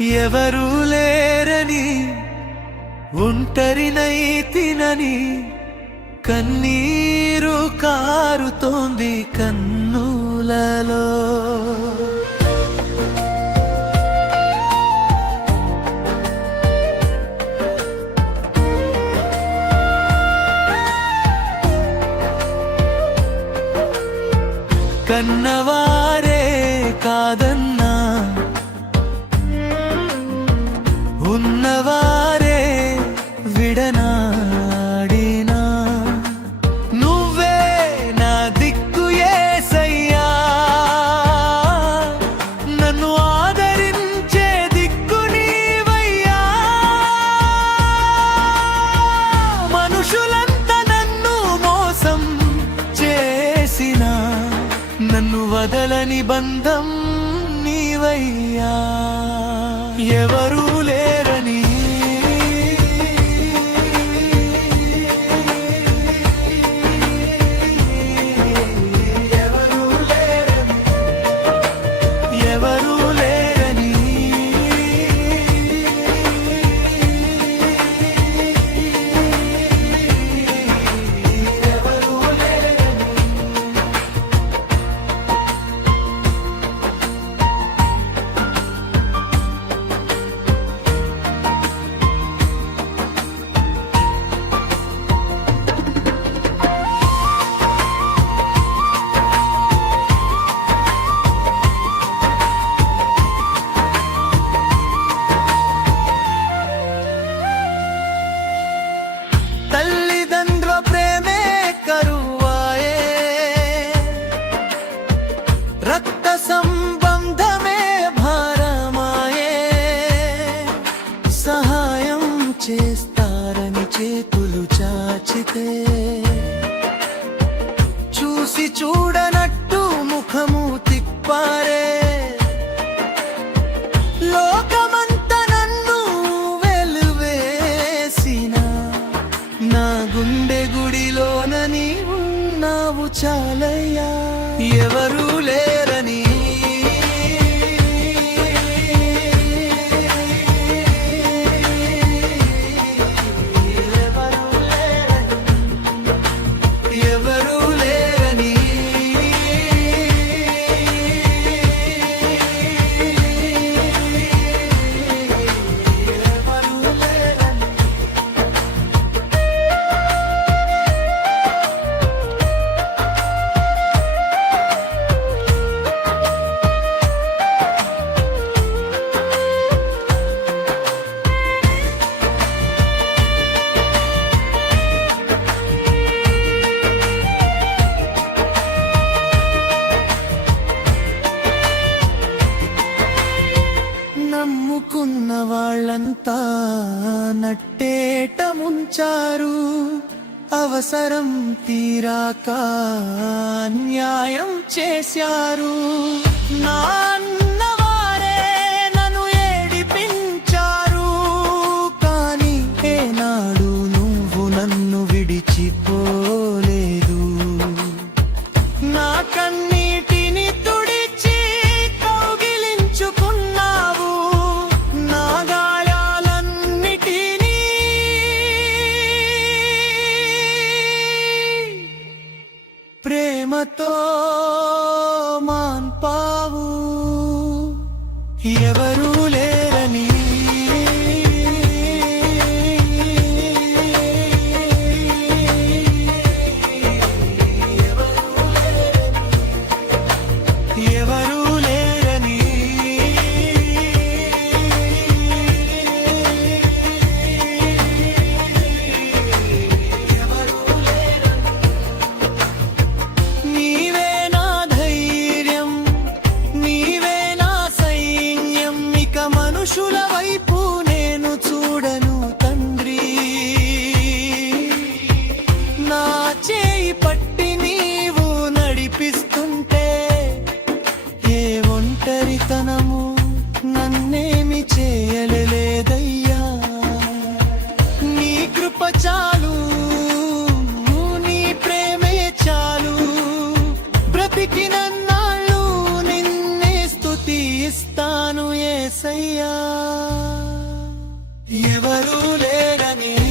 ఎవరు లేరని ఒంటరినైతినని కన్నీరు కారుతోంది కన్నులలో. కన్నవారే కాదన్న నిబంధం నీవయ్యా. ఎవరు సంబంధమే భారమాయే. సహాయం చేస్తారని చేతులు చాచితే. చూసి చూడ వాళ్ళంతా నట్టేట ముంచారు. అవసరం తీరాక న్యాయం చేశారు. నాన్న ప్రేమతో మాన్పావు ఎవరూ లే చాలు. నీ ప్రేమే చాలు. బ్రతికినన్నాళ్ళు నిన్నే స్థుతి ఇస్తాను ఏసయ్యా. ఎవరూ లేరని